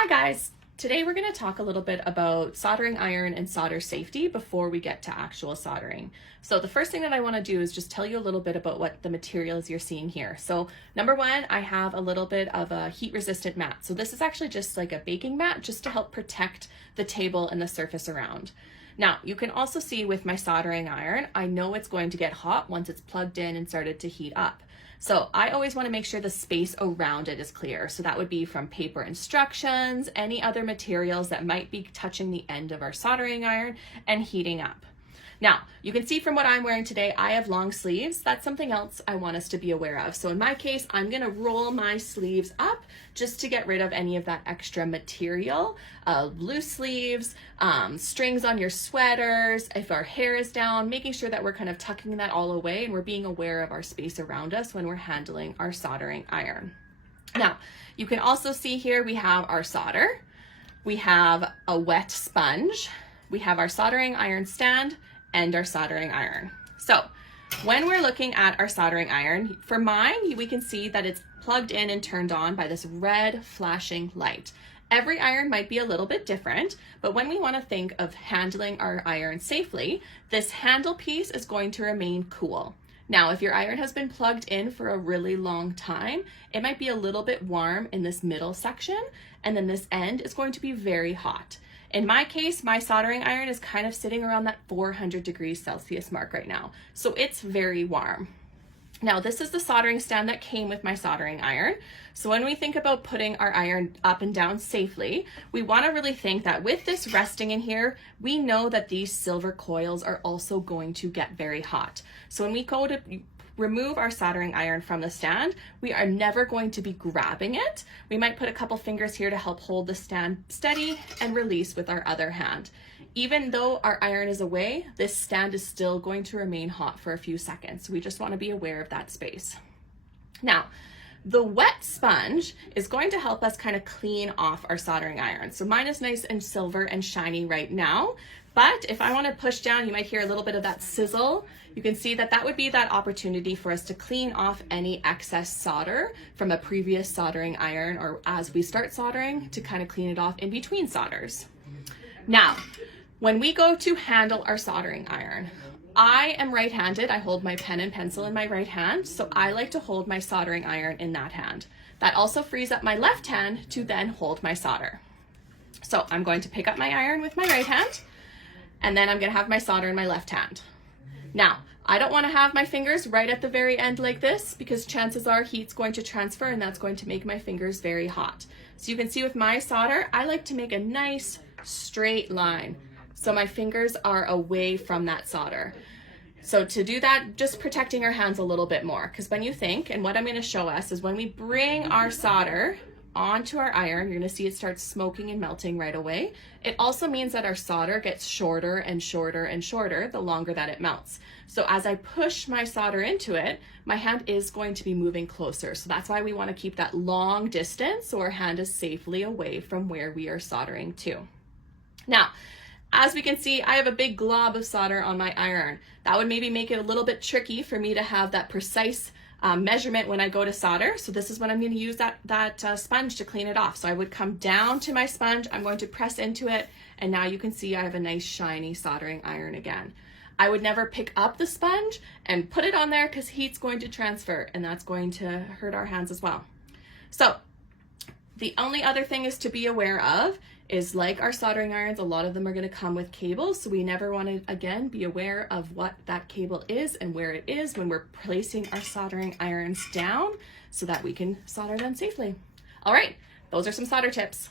Hi guys! Today we're going to talk a little bit about soldering iron and solder safety before we get to actual soldering. So the first thing that I want to do is just tell you a little bit about what the materials you're seeing here. So number one, I have a little bit of a heat resistant mat. So this is actually just like a baking mat just to help protect the table and the surface around. Now you can also see with my soldering iron, I know it's going to get hot once it's plugged in and started to heat up. So I always want to make sure the space around it is clear. So that would be from paper instructions, any other materials that might be touching the end of our soldering iron and heating up. Now, you can see from what I'm wearing today, I have long sleeves. That's something else I want us to be aware of. So in my case, I'm gonna roll my sleeves up just to get rid of any of that extra material, loose sleeves, strings on your sweaters, if our hair is down, making sure that we're kind of tucking that all away and we're being aware of our space around us when we're handling our soldering iron. Now, you can also see here we have our solder, we have a wet sponge, we have our soldering iron stand, and our soldering iron. So when we're looking at our soldering iron, for mine, we can see that it's plugged in and turned on by this red flashing light. Every iron might be a little bit different, but when we want to think of handling our iron safely, this handle piece is going to remain cool. Now, if your iron has been plugged in for a really long time, it might be a little bit warm in this middle section, and then this end is going to be very hot. In my case, my soldering iron is kind of sitting around that 400 degrees Celsius mark right now. So it's very warm. Now, this is the soldering stand that came with my soldering iron. So when we think about putting our iron up and down safely, we want to really think that with this resting in here, we know that these silver coils are also going to get very hot. So when we go to remove our soldering iron from the stand, we are never going to be grabbing it. We might put a couple fingers here to help hold the stand steady and release with our other hand. Even though our iron is away, this stand is still going to remain hot for a few seconds. We just want to be aware of that space. Now, the wet sponge is going to help us kind of clean off our soldering iron. So mine is nice and silver and shiny right now, but if I want to push down, you might hear a little bit of that sizzle. You can see that that would be that opportunity for us to clean off any excess solder from a previous soldering iron, or as we start soldering, to kind of clean it off in between solders. Now, when we go to handle our soldering iron, I am right-handed. I hold my pen and pencil in my right hand, so I like to hold my soldering iron in that hand. That also frees up my left hand to then hold my solder. So I'm going to pick up my iron with my right hand, and then I'm going to have my solder in my left hand. Now, I don't want to have my fingers right at the very end like this, because chances are heat's going to transfer and that's going to make my fingers very hot. So you can see with my solder, I like to make a nice straight line, so my fingers are away from that solder. So to do that, just protecting our hands a little bit more, because when you think, and what I'm going to show us is when we bring our solder onto our iron, you're going to see it starts smoking and melting right away. It also means that our solder gets shorter and shorter and shorter the longer that it melts. So as I push my solder into it, my hand is going to be moving closer. So that's why we want to keep that long distance so our hand is safely away from where we are soldering to. Now, as we can see, I have a big glob of solder on my iron. That would maybe make it a little bit tricky for me to have that precise measurement when I go to solder. So this is when I'm going to use that sponge to clean it off. So I would come down to my sponge, I'm going to press into it, and now you can see I have a nice shiny soldering iron again. I would never pick up the sponge and put it on there because heat's going to transfer and that's going to hurt our hands as well. So the only other thing is to be aware of is, like our soldering irons, a lot of them are going to come with cables. So we never want to, again, be aware of what that cable is and where it is when we're placing our soldering irons down so that we can solder them safely. All right, those are some solder tips.